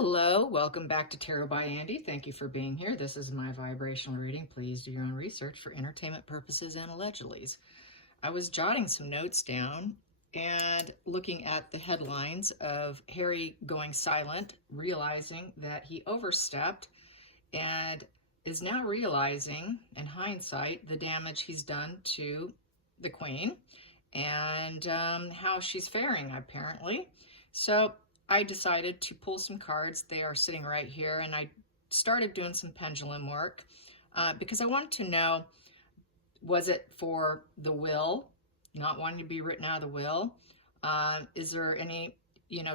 Hello, welcome back to Tarot by Andy. Thank you for being here. This is my vibrational reading. Please do your own research for entertainment purposes and allegedlys. I was jotting some notes down and looking at the headlines of Harry going silent, realizing that he overstepped and is now realizing, in hindsight, the damage he's done to the Queen and how she's faring, apparently. So I decided to pull some cards. They are sitting right here, and I started doing some pendulum work because I wanted to know, was it for the will, not wanting to be written out of the will? Is there any,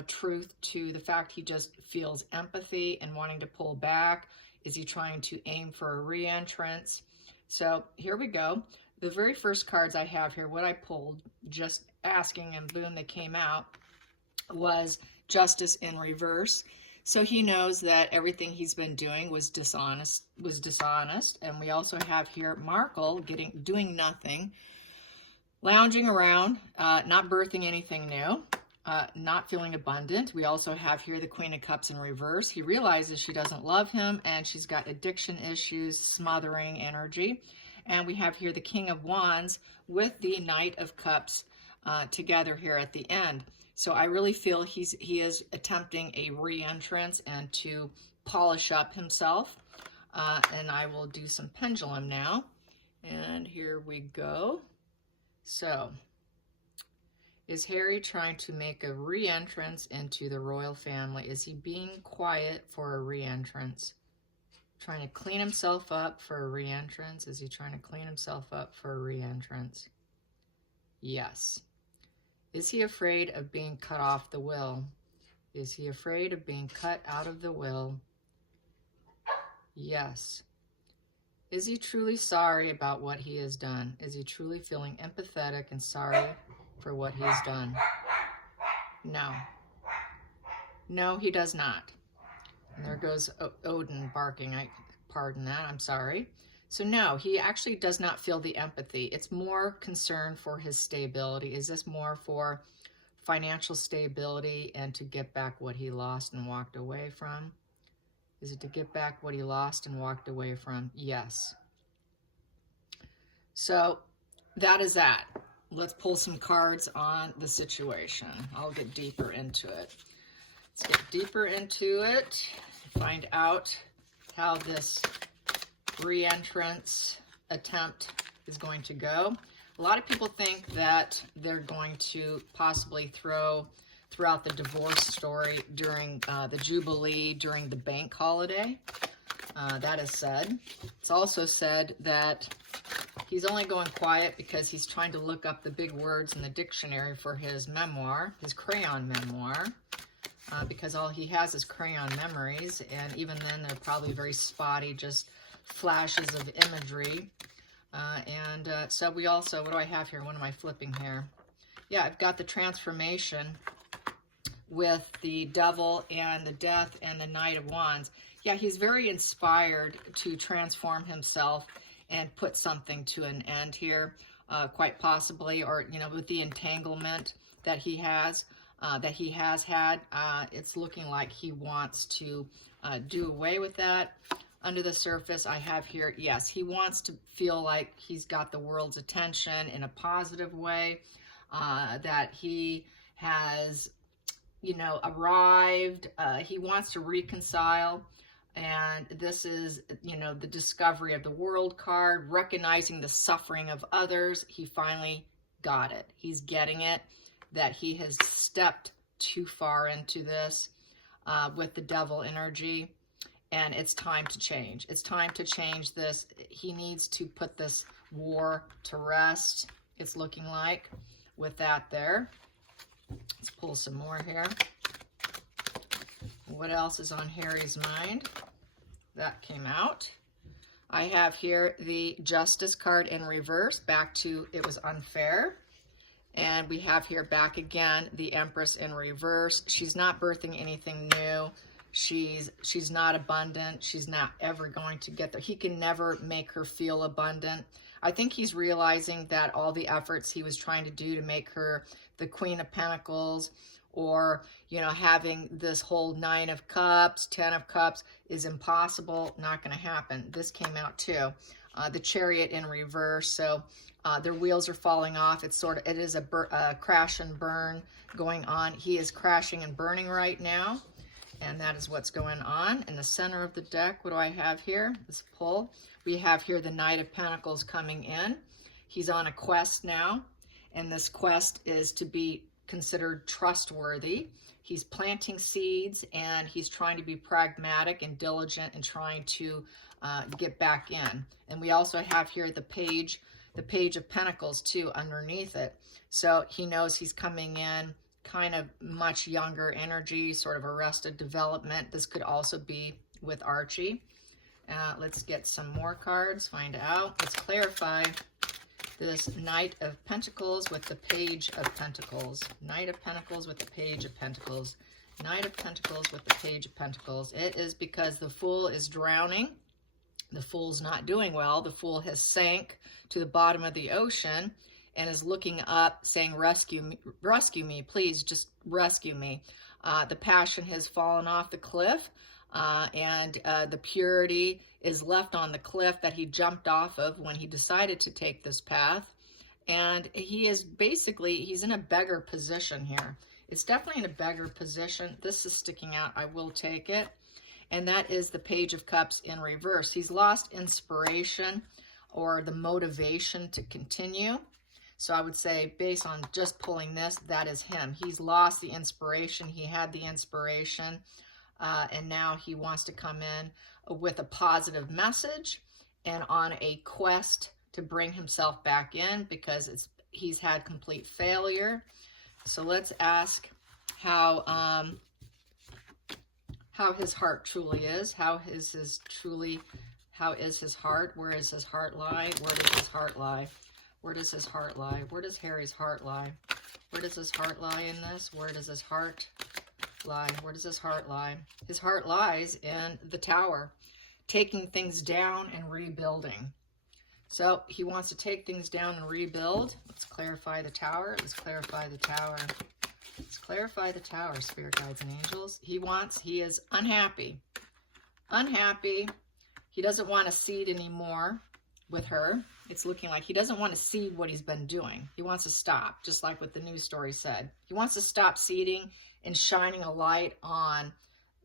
truth to the fact he just feels empathy and wanting to pull back? Is he trying to aim for a re-entrance? So here we go. The very first cards I have here, what I pulled, just asking, and boom, they came out, was Justice in reverse. So he knows that everything he's been doing was dishonest. And we also have here Markle doing nothing, lounging around, not birthing anything new, not feeling abundant. We also have here the Queen of Cups in reverse. He realizes she doesn't love him and she's got addiction issues, smothering energy. And we have here the King of Wands with the Knight of Cups together here at the end. So I really feel he is attempting a re-entrance and to polish up himself. And I will do some pendulum now. And here we go. So, is Harry trying to make a re-entrance into the royal family? Is he being quiet for a re-entrance? Trying to clean himself up for a re-entrance? Is he trying to clean himself up for a re-entrance? Yes. Is he afraid of being cut off the will? Is he afraid of being cut out of the will? Yes. Is he truly sorry about what he has done? Is he truly feeling empathetic and sorry for what he's done? No. No, he does not. And there goes Odin barking. Pardon that, I'm sorry. So no, he actually does not feel the empathy. It's more concern for his stability. Is this more for financial stability and to get back what he lost and walked away from? Is it to get back what he lost and walked away from? Yes. So that is that. Let's pull some cards on the situation. I'll get deeper into it. Let's get deeper into it, find out how this re-entrance attempt is going to go. A lot of people think that they're going to possibly throughout the divorce story during the Jubilee, during the bank holiday. That is said. It's also said that he's only going quiet because he's trying to look up the big words in the dictionary for his memoir, his crayon memoir, because all he has is crayon memories, and even then they're probably very spotty, just flashes of imagery. So we also, what do I have here? What am I flipping here? Yeah, I've got the transformation with the Devil and the Death and the Knight of Wands. Yeah, he's very inspired to transform himself and put something to an end here, quite possibly, or, with the entanglement that he has had, it's looking like he wants to do away with that. Under the surface, I have here, yes, he wants to feel like he's got the world's attention in a positive way, that he has, arrived. He wants to reconcile. And this is, the discovery of the World card, recognizing the suffering of others. He finally got it. He's getting it, that he has stepped too far into this with the Devil energy. And it's time to change. It's time to change this. He needs to put this war to rest, it's looking like, with that there. Let's pull some more here. What else is on Harry's mind? That came out. I have here the Justice card in reverse, back to it was unfair. And we have here back again the Empress in reverse. She's not birthing anything new. She's not abundant. She's not ever going to get there. He can never make her feel abundant. I think he's realizing that all the efforts he was trying to do to make her the Queen of Pentacles or, you know, having this whole 9 of Cups, 10 of Cups is impossible, not going to happen. This came out too. The Chariot in reverse, so their wheels are falling off. It is a crash and burn going on. He is crashing and burning right now, and that is what's going on. In the center of the deck, what do I have here? This pull. We have here the Knight of Pentacles coming in. He's on a quest now, and this quest is to be considered trustworthy. He's planting seeds, and he's trying to be pragmatic and diligent and trying to get back in. And we also have here the Page of Pentacles too underneath it. So he knows he's coming in kind of much younger energy, sort of arrested development. This could also be with Archie. Let's get some more cards, find out. Let's clarify this Knight of Pentacles with the Page of Pentacles. Knight of Pentacles with the Page of Pentacles. Knight of Pentacles with the Page of Pentacles. It is because the Fool is drowning. The Fool's not doing well. The Fool has sank to the bottom of the ocean and is looking up saying, rescue me, please just rescue me. The passion has fallen off the cliff, and the purity is left on the cliff that he jumped off of when he decided to take this path. And he is basically, he's in a beggar position here. It's definitely in a beggar position. This is sticking out. I will take it. And that is the Page of Cups in reverse. He's lost inspiration or the motivation to continue. So I would say, based on just pulling this, that is him. He's lost the inspiration. He had the inspiration, and now he wants to come in with a positive message and on a quest to bring himself back in because he's had complete failure. So let's ask how his heart truly is. How is his heart? Where is his heart lie? Where does his heart lie? Where does his heart lie? Where does Harry's heart lie? Where does his heart lie in this? Where does his heart lie? Where does his heart lie? His heart lies in the Tower, taking things down and rebuilding. So he wants to take things down and rebuild. Let's clarify the Tower. Let's clarify the Tower. Let's clarify the Tower, Spirit Guides and Angels. He is unhappy. Unhappy. He doesn't want to seed anymore with her. It's looking like he doesn't want to seed what he's been doing. He wants to stop, just like what the news story said. He wants to stop seeding and shining a light on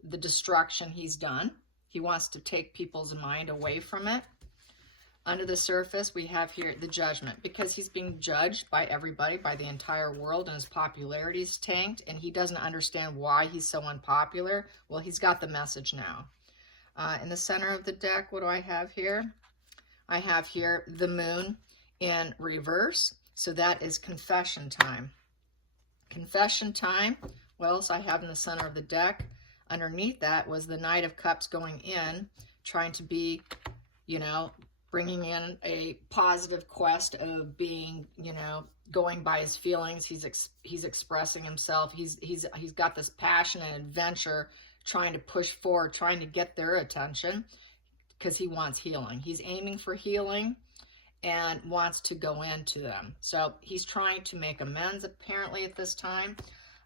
the destruction he's done. He wants to take people's mind away from it. Under the surface, we have here the Judgment, because he's being judged by everybody, by the entire world, and his popularity is tanked, and he doesn't understand why he's so unpopular. Well, he's got the message now. In the center of the deck, what do I have here? I have here the Moon in reverse, so that is confession time. Confession time. What else I have in the center of the deck? Underneath that was the Knight of Cups going in, trying to be, you know, bringing in a positive quest of being, you know, going by his feelings. He's expressing himself. He's got this passion and adventure, trying to push forward, trying to get their attention because he wants healing. He's aiming for healing and wants to go into them. So he's trying to make amends apparently at this time.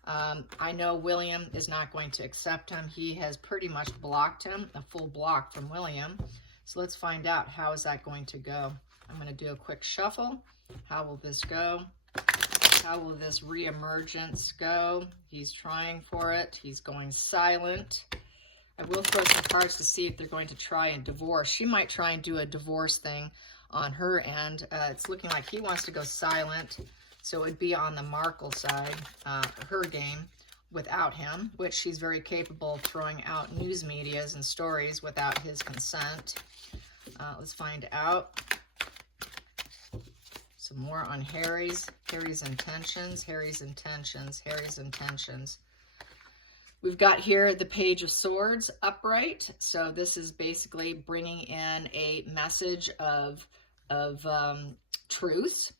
I know William is not going to accept him. He has pretty much blocked him, a full block from William. So let's find out, how is that going to go? I'm going to do a quick shuffle. How will this go? How will this Re-emergence go? He's trying for it. He's going silent. I will throw some cards to see if they're going to try and divorce. She might try and do a divorce thing on her end. It's looking like he wants to go silent. So it would be on the Markle side, her game, without him, which she's very capable of throwing out news medias and stories without his consent. Let's find out some more on Harry's intentions, Harry's intentions. We've got here the Page of Swords upright. So this is basically bringing in a message of truth.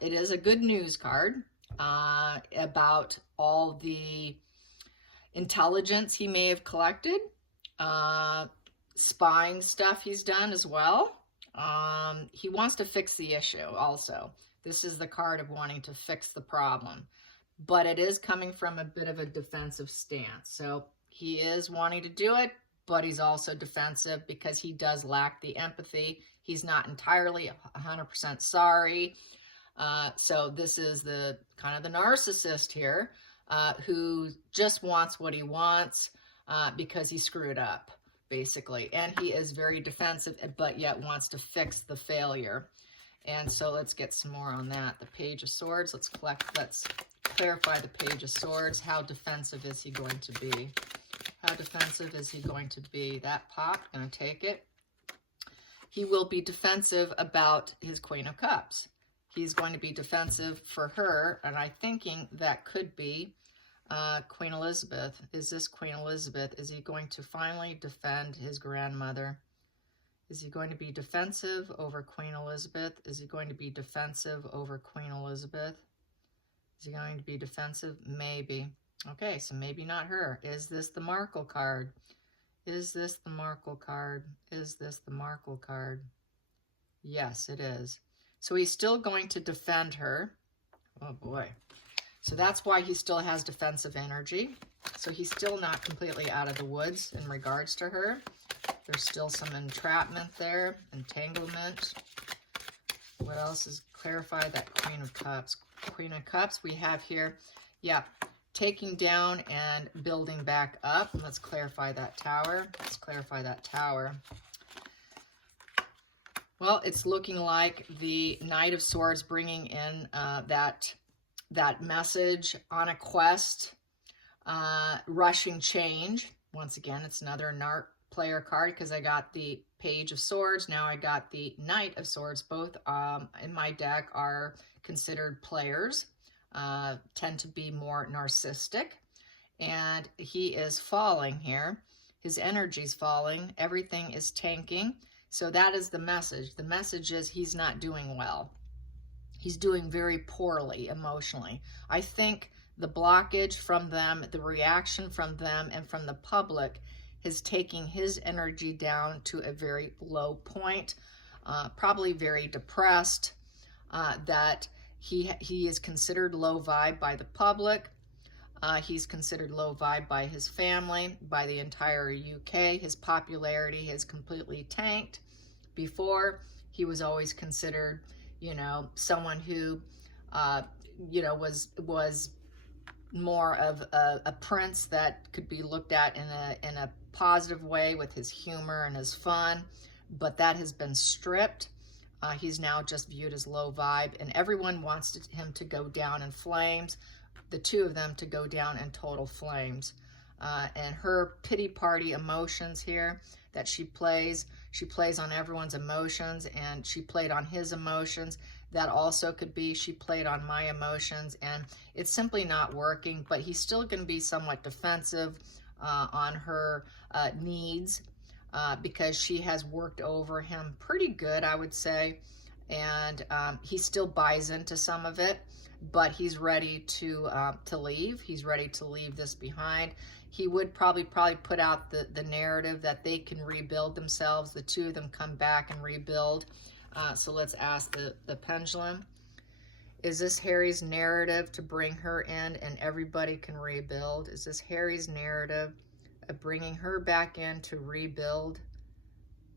It is a good news card about all the intelligence he may have collected, spying stuff he's done as well. He wants to fix the issue also. This is the card of wanting to fix the problem. but it is coming from a bit of a defensive stance. So he is wanting to do it, but he's also defensive because he does lack the empathy. He's not entirely 100% sorry. So this is the kind of the narcissist here, who just wants what he wants because he screwed up, basically. And he is very defensive, but yet wants to fix the failure. And so let's get some more on that. The Page of Swords. Let's clarify the Page of Swords. How defensive is he going to be? How defensive is he going to be? That pop, going to take it. He will be defensive about his Queen of Cups. He's going to be defensive for her, and I'm thinking that could be Queen Elizabeth. Is this Queen Elizabeth? Is he going to finally defend his grandmother? Is he going to be defensive over Queen Elizabeth? Is he going to be defensive over Queen Elizabeth? Is he going to be defensive? Maybe. Okay, so maybe not her. Is this the Markle card? Is this the Markle card? Is this the Markle card? Yes, it is. So he's still going to defend her. Oh boy. So that's why he still has defensive energy. So he's still not completely out of the woods in regards to her. There's still some entrapment there, entanglement. What else is clarified? That Queen of Cups. Queen of Cups we have here, yeah, taking down and building back up. Let's clarify that Tower. Let's clarify that Tower. Well, it's looking like the Knight of Swords bringing in that message on a quest, rushing change. Once again, it's another NARC player card because I got the Page of Swords. Now I got the Knight of Swords. Both in my deck are considered players, tend to be more narcissistic. And he is falling here. His energy's falling. Everything is tanking. So that is the message. The message is he's not doing well. He's doing very poorly emotionally. I think the blockage from them, the reaction from them, and from the public is taking his energy down to a very low point, probably very depressed, that he is considered low vibe by the public. He's considered low vibe by his family, by the entire UK. His popularity has completely tanked. Before, he was always considered, you know, someone who, you know, was more of a prince that could be looked at in a positive way with his humor and his fun, but that has been stripped. He's now just viewed as low vibe, and everyone wants him to go down in flames, the two of them to go down in total flames. And her pity party emotions here that she plays on everyone's emotions, and she played on his emotions. That also could be she played on my emotions, and it's simply not working, but he's still going to be somewhat defensive on her needs because she has worked over him pretty good, I would say, and he still buys into some of it, but he's ready to leave. He's ready to leave this behind. He would probably put out the narrative that they can rebuild themselves. The two of them come back and rebuild. So let's ask the Pendulum. Is this Harry's narrative to bring her in and everybody can rebuild? Is this Harry's narrative of bringing her back in to rebuild?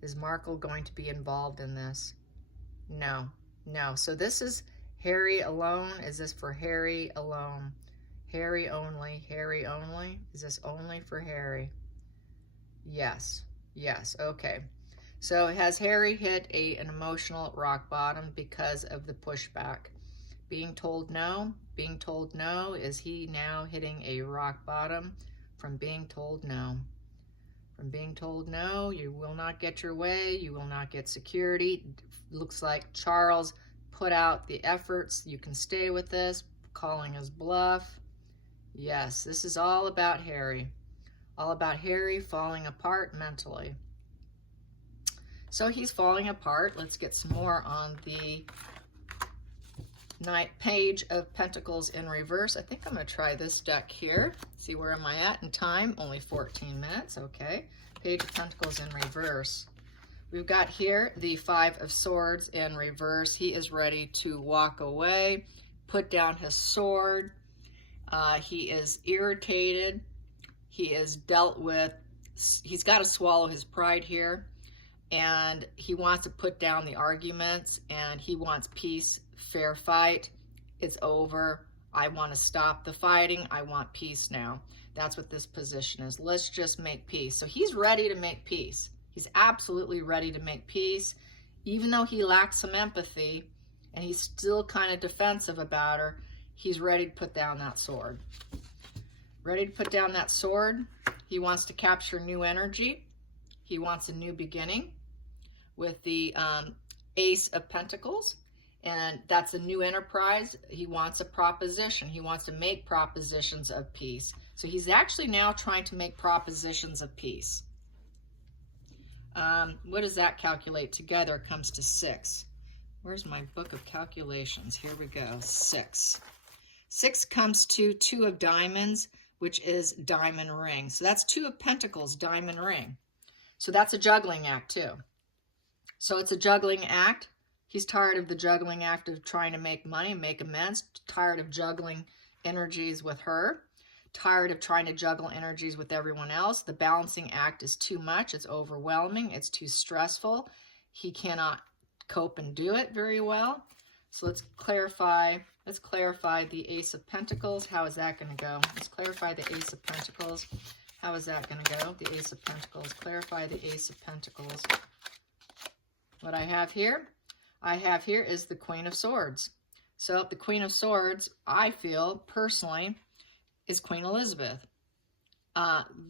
Is Markle going to be involved in this? No, no. So this is Harry alone. Is this for Harry alone? Harry only, Harry only. Is this only for Harry? Yes, yes, okay. So has Harry hit an emotional rock bottom because of the pushback? Being told no, is he now hitting a rock bottom from being told no? From being told no, you will not get your way, you will not get security. Looks like Charles put out the efforts. You can stay with this, calling his bluff. Yes, this is all about Harry. All about Harry falling apart mentally. So he's falling apart. Let's get some more on the Page of Pentacles in reverse. I think I'm going to try this deck here. See, where am I at in time? Only 14 minutes. Okay. Page of Pentacles in reverse. We've got here the Five of Swords in reverse. He is ready to walk away, put down his sword, He is irritated. He is dealt with. He's got to swallow his pride here. And he wants to put down the arguments, and he wants peace, fair fight. It's over. I want to stop the fighting. I want peace now. That's what this position is. Let's just make peace. So he's ready to make peace. He's absolutely ready to make peace, even though he lacks some empathy and he's still kind of defensive about her. He's ready to put down that sword. Ready to put down that sword. He wants to capture new energy. He wants a new beginning with the Ace of Pentacles. And that's a new enterprise. He wants a proposition. He wants to make propositions of peace. So he's actually now trying to make propositions of peace. What does that calculate together? It comes to 6. Where's my book of calculations? Here we go. 6. 6 comes to 2 of diamonds, which is diamond ring. So that's 2 of pentacles, diamond ring. So that's a juggling act too. So it's a juggling act. He's tired of the juggling act of trying to make money, make amends, tired of juggling energies with her, tired of trying to juggle energies with everyone else. The balancing act is too much. It's overwhelming. It's too stressful. He cannot cope and do it very well. So let's clarify the Ace of Pentacles. How is that going to go? Let's clarify the Ace of Pentacles. How is that going to go? The Ace of Pentacles. Clarify the Ace of Pentacles. What I have here is the Queen of Swords. So the Queen of Swords, I feel personally, is Queen Elizabeth.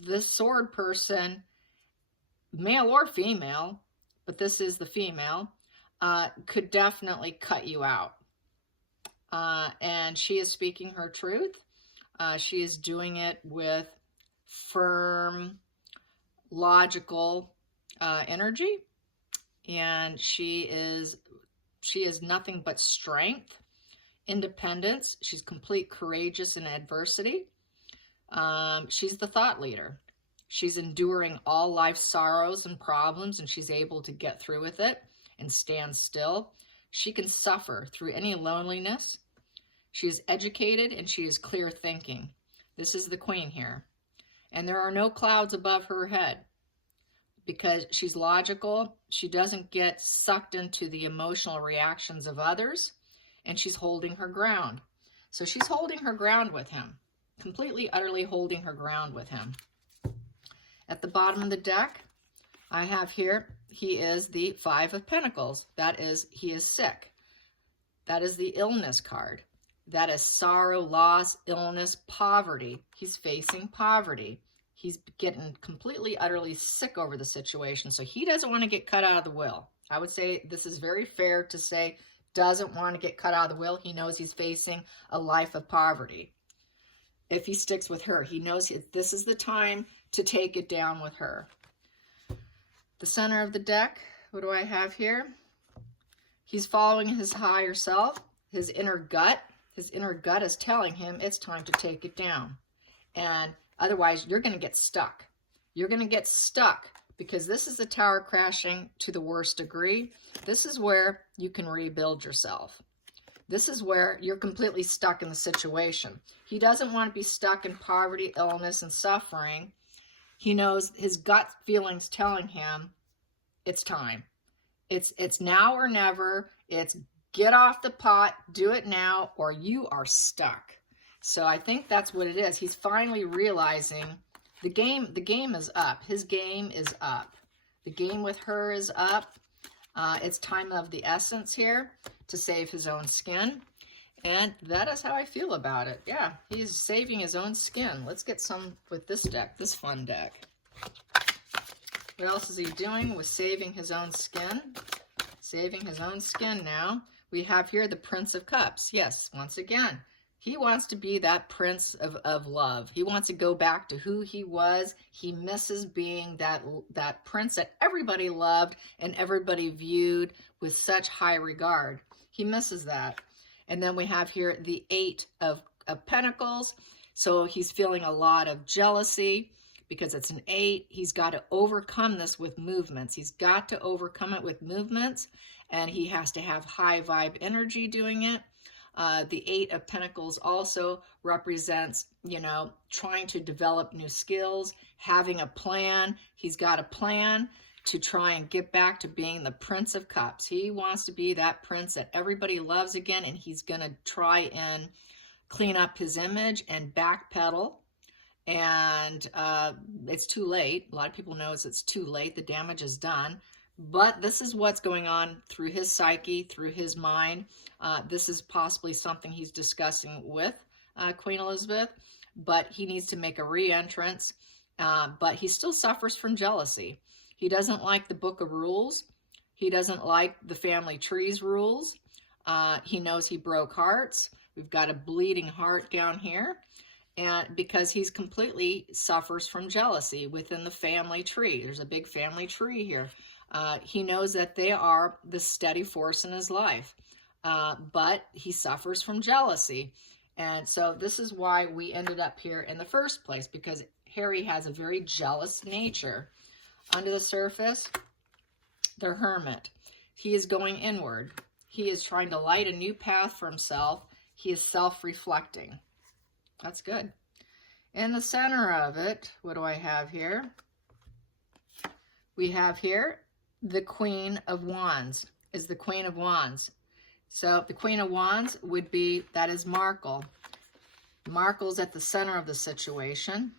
This sword person, male or female, but this is the female, could definitely cut you out. And she is speaking her truth. She is doing it with firm, logical energy. And she is nothing but strength, independence. She's complete courageous in adversity. She's the thought leader. She's enduring all life's sorrows and problems, and she's able to get through with it and stand still. She can suffer through any loneliness. She is educated and she is clear thinking. This is the Queen here. And there are no clouds above her head because she's logical. She doesn't get sucked into the emotional reactions of others, and she's holding her ground. So she's holding her ground with him, completely, utterly holding her ground with him. At the bottom of the deck, I have here, he is the 5 of Pentacles. That is, he is sick. That is the illness card. That is sorrow, loss, illness, poverty. He's facing poverty. He's getting completely, utterly sick over the situation. So he doesn't want to get cut out of the will. I would say this is very fair to say doesn't want to get cut out of the will. He knows he's facing a life of poverty. If he sticks with her, he knows this is the time to take it down with her. The center of the deck, what do I have here? He's following his higher self, his inner gut. His inner gut is telling him it's time to take it down. And otherwise, you're going to get stuck. You're going to get stuck because this is the tower crashing to the worst degree. This is where you can rebuild yourself. This is where you're completely stuck in the situation. He doesn't want to be stuck in poverty, illness, and suffering. He knows his gut feelings telling him it's time. It's now or never. It's get off the pot, do it now, or you are stuck. So I think that's what it is. He's finally realizing the game is up. His game is up. The game with her is up. It's time of the essence here to save his own skin. And that is how I feel about it. Yeah, he's saving his own skin. Let's get some with this deck, this fun deck. What else is he doing with saving his own skin? Saving his own skin now. We have here the Prince of Cups. Yes, once again, he wants to be that prince of love. He wants to go back to who he was. He misses being that prince that everybody loved and everybody viewed with such high regard. He misses that. And then we have here the 8 of Pentacles. So he's feeling a lot of jealousy because it's an 8. He's got to overcome this with movements. He's got to overcome it with movements. And he has to have high vibe energy doing it. The Eight of Pentacles also represents, trying to develop new skills, having a plan. He's got a plan to try and get back to being the Prince of Cups. He wants to be that prince that everybody loves again, and he's going to try and clean up his image and backpedal. And it's too late. A lot of people know it's too late. The damage is done. But this is what's going on through his psyche, through his mind. This is possibly something he's discussing with Queen Elizabeth, but he needs to make a re-entrance. But he still suffers from jealousy. He doesn't like the Book of Rules. He doesn't like the family trees rules. He knows he broke hearts. We've got a bleeding heart down here. And because he's completely suffers from jealousy within the family tree. There's a big family tree here. He knows that they are the steady force in his life, but he suffers from jealousy. And so this is why we ended up here in the first place, because Harry has a very jealous nature. Under the surface, the Hermit. He is going inward. He is trying to light a new path for himself. He is self-reflecting. That's good. In the center of it, what do I have here? We have here the Queen of Wands, is the Queen of Wands. So the Queen of Wands would be, that is Markle. Markle's at the center of the situation,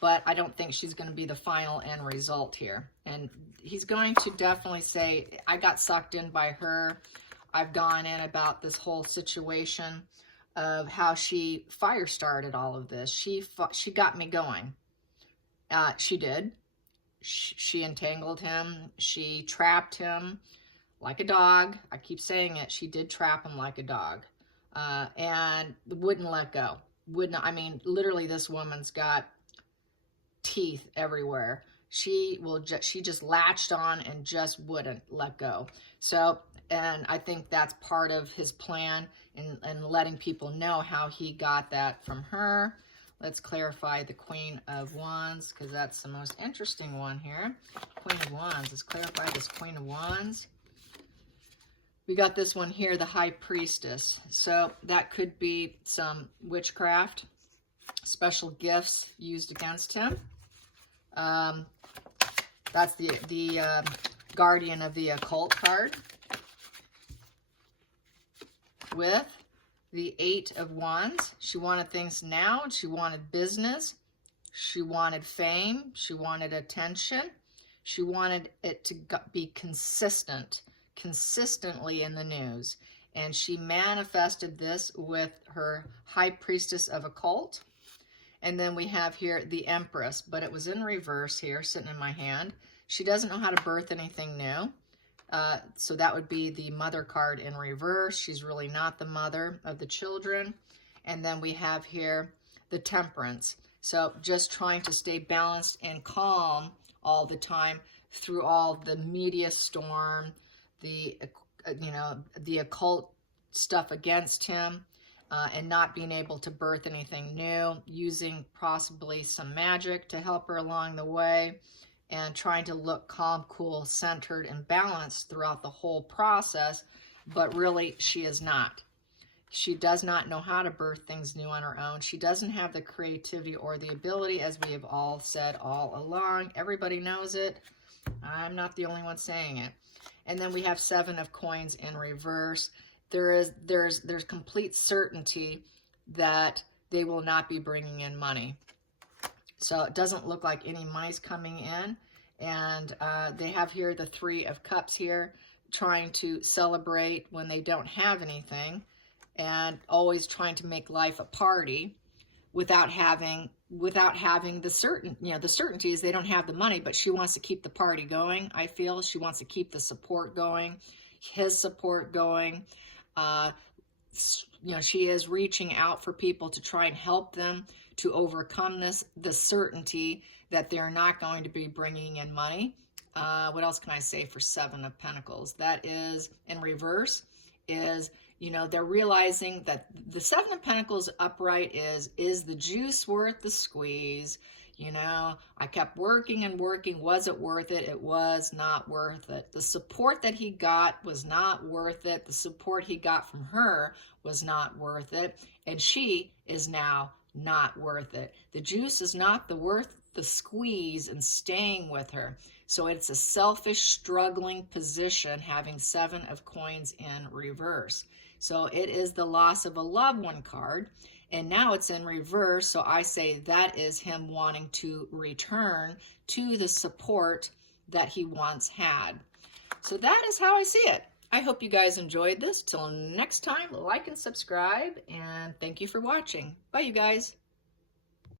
but I don't think she's going to be the final end result here. And he's going to definitely say, I got sucked in by her. I've gone in about this whole situation of how she fire-started all of this. She got me going. She did. She entangled him. She trapped him like a dog. I keep saying it. She did trap him like a dog. And wouldn't let go. I mean, literally this woman's got teeth everywhere. She just latched on and just wouldn't let go. So, and I think that's part of his plan in letting people know how he got that from her. Let's clarify the Queen of Wands, because that's the most interesting one here. Queen of Wands. Let's clarify this Queen of Wands. We got this one here, the High Priestess. So that could be some witchcraft, special gifts used against him. That's the Guardian of the Occult card. With the Eight of Wands. She wanted things now. She wanted business. She wanted fame. She wanted attention. She wanted it to be consistently in the news. And she manifested this with her High Priestess of Occult. And then we have here the Empress, but it was in reverse here, sitting in my hand. She doesn't know how to birth anything new. So that would be the Mother card in reverse. She's really not the mother of the children. And then we have here the Temperance. So just trying to stay balanced and calm all the time through all the media storm, the occult stuff against him, and not being able to birth anything new, using possibly some magic to help her along the way, and trying to look calm, cool, centered, and balanced throughout the whole process, but really she is not. She does not know how to birth things new on her own. She doesn't have the creativity or the ability, as we have all said all along. Everybody knows it. I'm not the only one saying it. And then we have Seven of Coins in reverse. There's complete certainty that they will not be bringing in money. So it doesn't look like any money's coming in. And they have here the Three of Cups here, trying to celebrate when they don't have anything, and always trying to make life a party without having the certainties. They don't have the money, but she wants to keep the party going. I feel she wants to keep the support going, his support going. She is reaching out for people to try and help them to overcome the certainty that they're not going to be bringing in money. What else can I say for Seven of Pentacles? That is in reverse is, they're realizing that the Seven of Pentacles upright is the juice worth the squeeze? You know, I kept working and working. Was it worth it? It was not worth it. The support that he got was not worth it. The support he got from her was not worth it. And she is now not worth it. The juice is not worth the squeeze and staying with her. So it's a selfish, struggling position having 7 of coins in reverse. So it is the loss of a loved one card. And now it's in reverse, so I say that is him wanting to return to the support that he once had. So that is how I see it. I hope you guys enjoyed this. Till next time, like and subscribe, and thank you for watching. Bye, you guys.